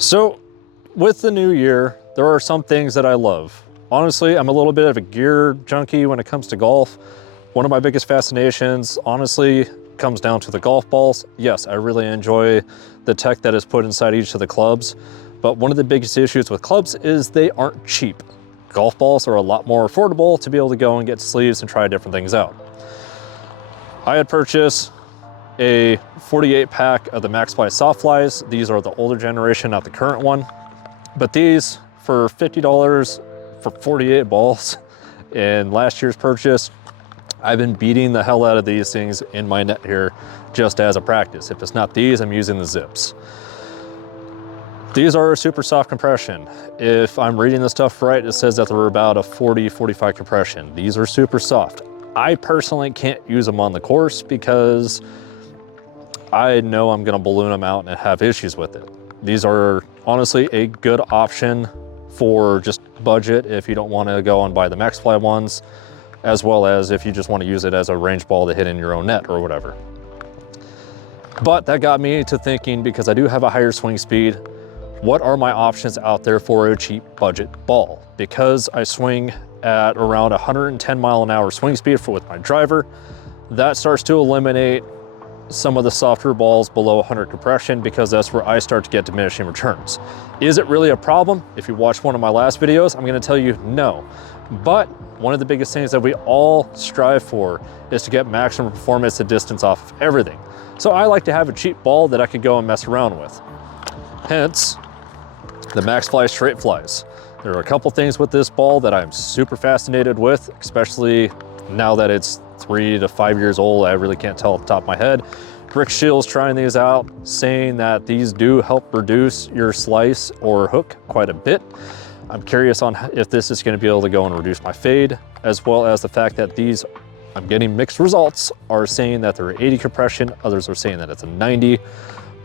So with the new year, there are some things that I love. Honestly, I'm a little bit of a gear junkie when it comes to golf. One of my biggest fascinations, honestly, comes down to the golf balls. Yes, I really enjoy the tech that is put inside each of the clubs, but one of the biggest issues with clubs is they aren't cheap. Golf balls are a lot more affordable to be able to go and get sleeves and try different things out. I had purchased a 48 pack of the Maxfli Softflis. These are the older generation, not the current one. But these for $50 for 48 balls in last year's purchase. I've been beating the hell out of these things in my net here just as a practice. If it's not these, I'm using the zips. These are super soft compression. If I'm reading the stuff right, it says that they're about a 40-45 compression. These are super soft. I personally can't use them on the course because I know I'm gonna balloon them out and have issues with it. These are honestly a good option for just budget if you don't wanna go and buy the Maxfli ones, as well as if you just wanna use it as a range ball to hit in your own net or whatever. But that got me to thinking, because I do have a higher swing speed, what are my options out there for a cheap budget ball? Because I swing at around 110 mile an hour swing speed with my driver, that starts to eliminate some of the softer balls below 100 compression, because that's where I start to get diminishing returns. Is it really a problem? If you watched one of my last videos, I'm gonna tell you no. But one of the biggest things that we all strive for is to get maximum performance and distance off of everything. So I like to have a cheap ball that I could go and mess around with. Hence, the Maxfli Straightflis. There are a couple things with this ball that I'm super fascinated with, especially now that it's 3 to 5 years old. I really can't tell off the top of my head. Rick Shields trying these out, saying that these do help reduce your slice or hook quite a bit. I'm curious on if this is going to be able to go and reduce my fade, as well as the fact that these, I'm getting mixed results, are saying that they're 80 compression, others are saying that it's a 90.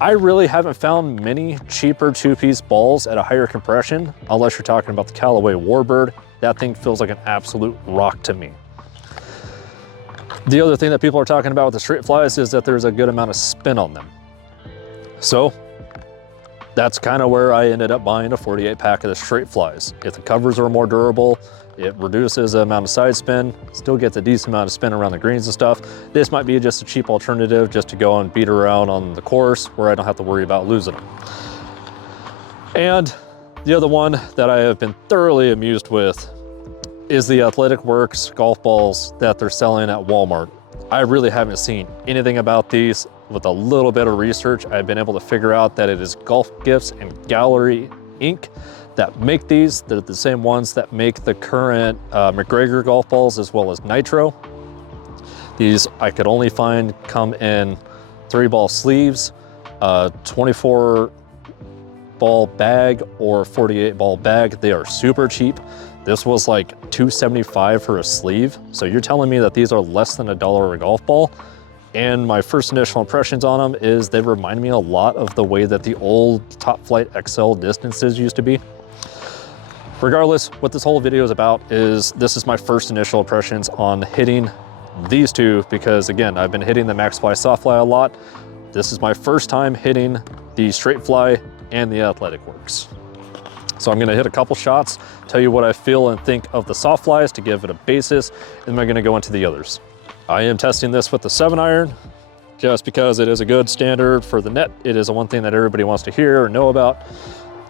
I really haven't found many cheaper two-piece balls at a higher compression, unless you're talking about the Callaway Warbird. That thing feels like an absolute rock to me. The other thing that people are talking about with the Straightflis is that there's a good amount of spin on them. So that's kind of where I ended up buying a 48 pack of the Straightflis. If the covers are more durable, it reduces the amount of side spin, still gets a decent amount of spin around the greens and stuff. This might be just a cheap alternative just to go and beat around on the course where I don't have to worry about losing them. And the other one that I have been thoroughly amused with is the Athletic Works golf balls that they're selling at Walmart. I really haven't seen anything about these. With a little bit of research, I've been able to figure out that it is Golf Gifts and Gallery Inc. that make these. They're the same ones that make the current McGregor golf balls, as well as Nitro. These I could only find come in 3-ball sleeves, 24 ball bag or 48 ball bag. They are super cheap. This was like $2.75 for a sleeve. So you're telling me that these are less than $1 a golf ball? And my first initial impressions on them is they remind me a lot of the way that the old Top Flight XL distances used to be. Regardless, what this whole video is about is this is my first initial impressions on hitting these two, because again, I've been hitting the Maxfli Softfli a lot. This is my first time hitting the Straightfli and the Athletic Works. So I'm gonna hit a couple shots, tell you what I feel and think of the Softflis to give it a basis, and then I'm gonna go into the others. I am testing this with the 7-iron, just because it is a good standard for the net. It is the one thing that everybody wants to hear or know about.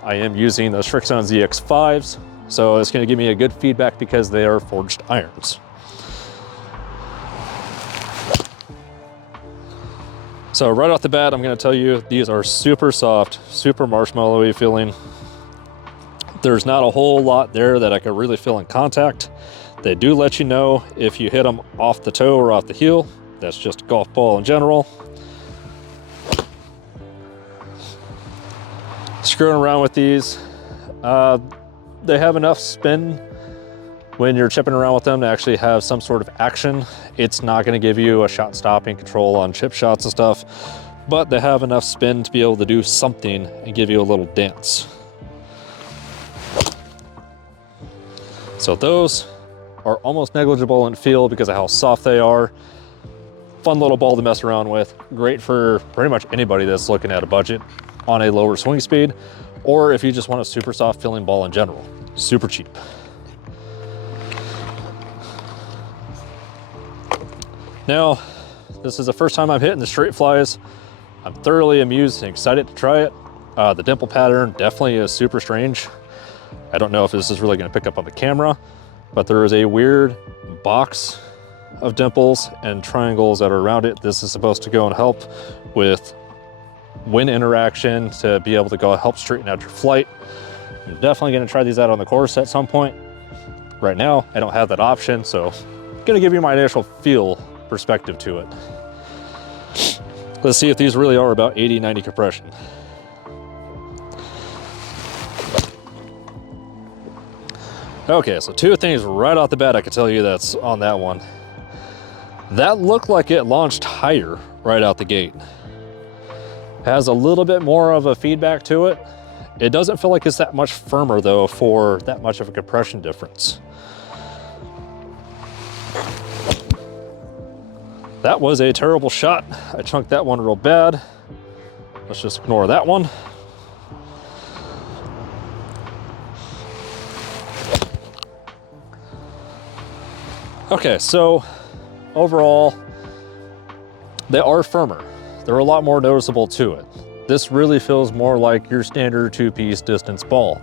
I am using the Strixon ZX5s, so it's gonna give me a good feedback because they are forged irons. So right off the bat, I'm gonna tell you, these are super soft, super marshmallowy feeling. There's not a whole lot there that I could really feel in contact. They do let you know if you hit them off the toe or off the heel. That's just a golf ball in general. Screwing around with these, they have enough spin when you're chipping around with them to actually have some sort of action. It's not going to give you a shot stopping control on chip shots and stuff, but they have enough spin to be able to do something and give you a little dance. So those are almost negligible in feel because of how soft they are. Fun little ball to mess around with. Great for pretty much anybody that's looking at a budget on a lower swing speed. or if you just want a super soft feeling ball in general, super cheap. Now, this is the first time I'm hitting the Straightflis. I'm thoroughly amused and excited to try it. The dimple pattern definitely is super strange. I don't know if this is really gonna pick up on the camera, but there is a weird box of dimples and triangles that are around it. This is supposed to go and help with wind interaction to be able to go help straighten out your flight. I'm definitely gonna try these out on the course at some point. Right now, I don't have that option, so I'm gonna give you my initial feel perspective to it. Let's see if these really are about 80-90 compression. Okay, so two things right off the bat I can tell you that's on that one. That looked like it launched higher right out the gate. Has a little bit more of a feedback to it. It doesn't feel like it's that much firmer though for that much of a compression difference. That was a terrible shot. I chunked that one real bad. Let's just ignore that one. Okay, so overall, they are firmer. They're a lot more noticeable to it. This really feels more like your standard two-piece distance ball.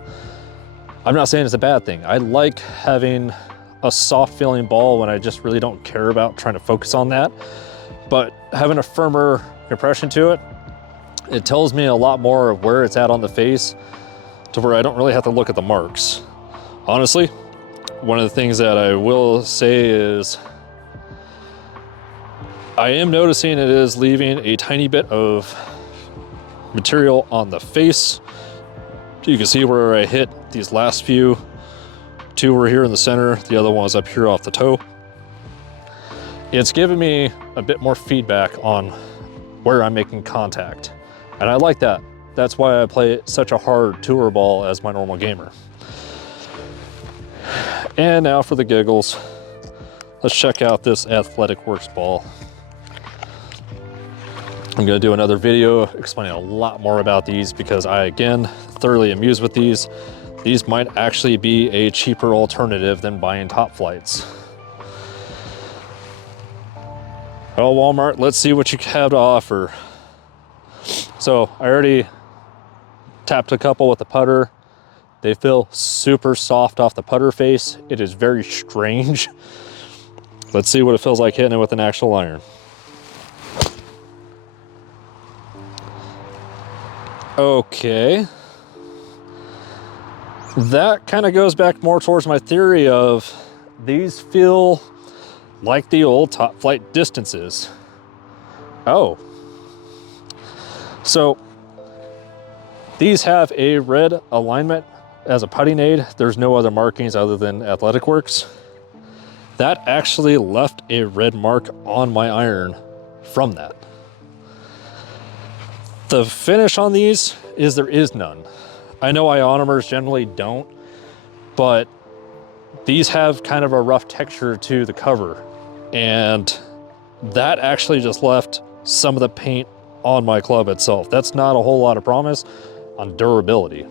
I'm not saying it's a bad thing. I like having a soft feeling ball when I just really don't care about trying to focus on that. But having a firmer compression to it, it tells me a lot more of where it's at on the face to where I don't really have to look at the marks. Honestly, one of the things that I will say is I am noticing it is leaving a tiny bit of material on the face. You can see where I hit these last few. Two were here in the center, the other one was up here off the toe. It's given me a bit more feedback on where I'm making contact. And I like that. That's why I play such a hard tour ball as my normal gamer. And now for the giggles. Let's check out this Athletic Works ball. I'm gonna do another video explaining a lot more about these because I, again, thoroughly amused with these. These might actually be a cheaper alternative than buying top flights. Well, Walmart, let's see what you have to offer. So I already tapped a couple with the putter. They feel super soft off the putter face. It is very strange. Let's see what it feels like hitting it with an actual iron. Okay. That kind of goes back more towards my theory of these feel like the old top flight distances. Oh. So these have a red alignment as a putting aid. There's no other markings other than Athletic Works. That actually left a red mark on my iron from that. The finish on these is there is none. I know ionomers generally don't, but these have kind of a rough texture to the cover, and that actually just left some of the paint on my club itself. That's not a whole lot of promise on durability.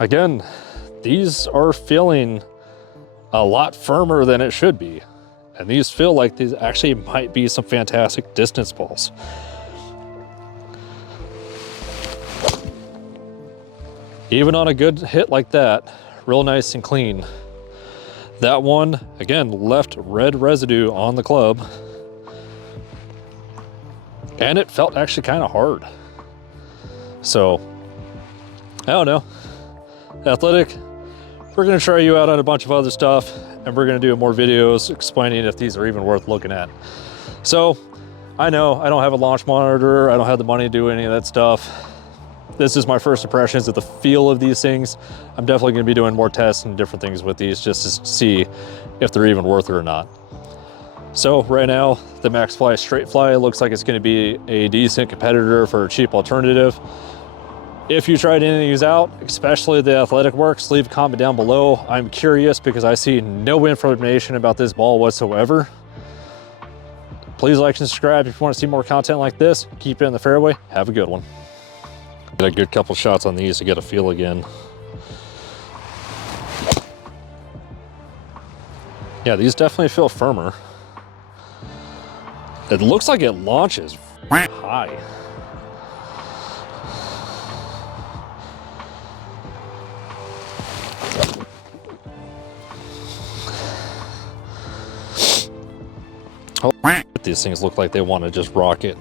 Again, these are feeling a lot firmer than it should be. And these feel like these actually might be some fantastic distance balls. Even on a good hit like that, real nice and clean. That one, again, left red residue on the club. And it felt actually kind of hard. So, I don't know. Athletic, we're gonna try you out on a bunch of other stuff, and we're gonna do more videos explaining if these are even worth looking at. So, I know I don't have a launch monitor, I don't have the money to do any of that stuff. This is my first impressions of the feel of these things. I'm definitely gonna be doing more tests and different things with these just to see if they're even worth it or not. So right now, the Maxfli Straightfli looks like it's gonna be a decent competitor for a cheap alternative. If you tried any of these out, especially the Athletic Works, leave a comment down below. I'm curious because I see no information about this ball whatsoever. Please like and subscribe if you want to see more content like this. Keep it in the fairway. Have a good one. Get a good couple shots on these to get a feel again. Yeah, these definitely feel firmer. It looks like it launches high. Oh, these things look like they want to just rock it.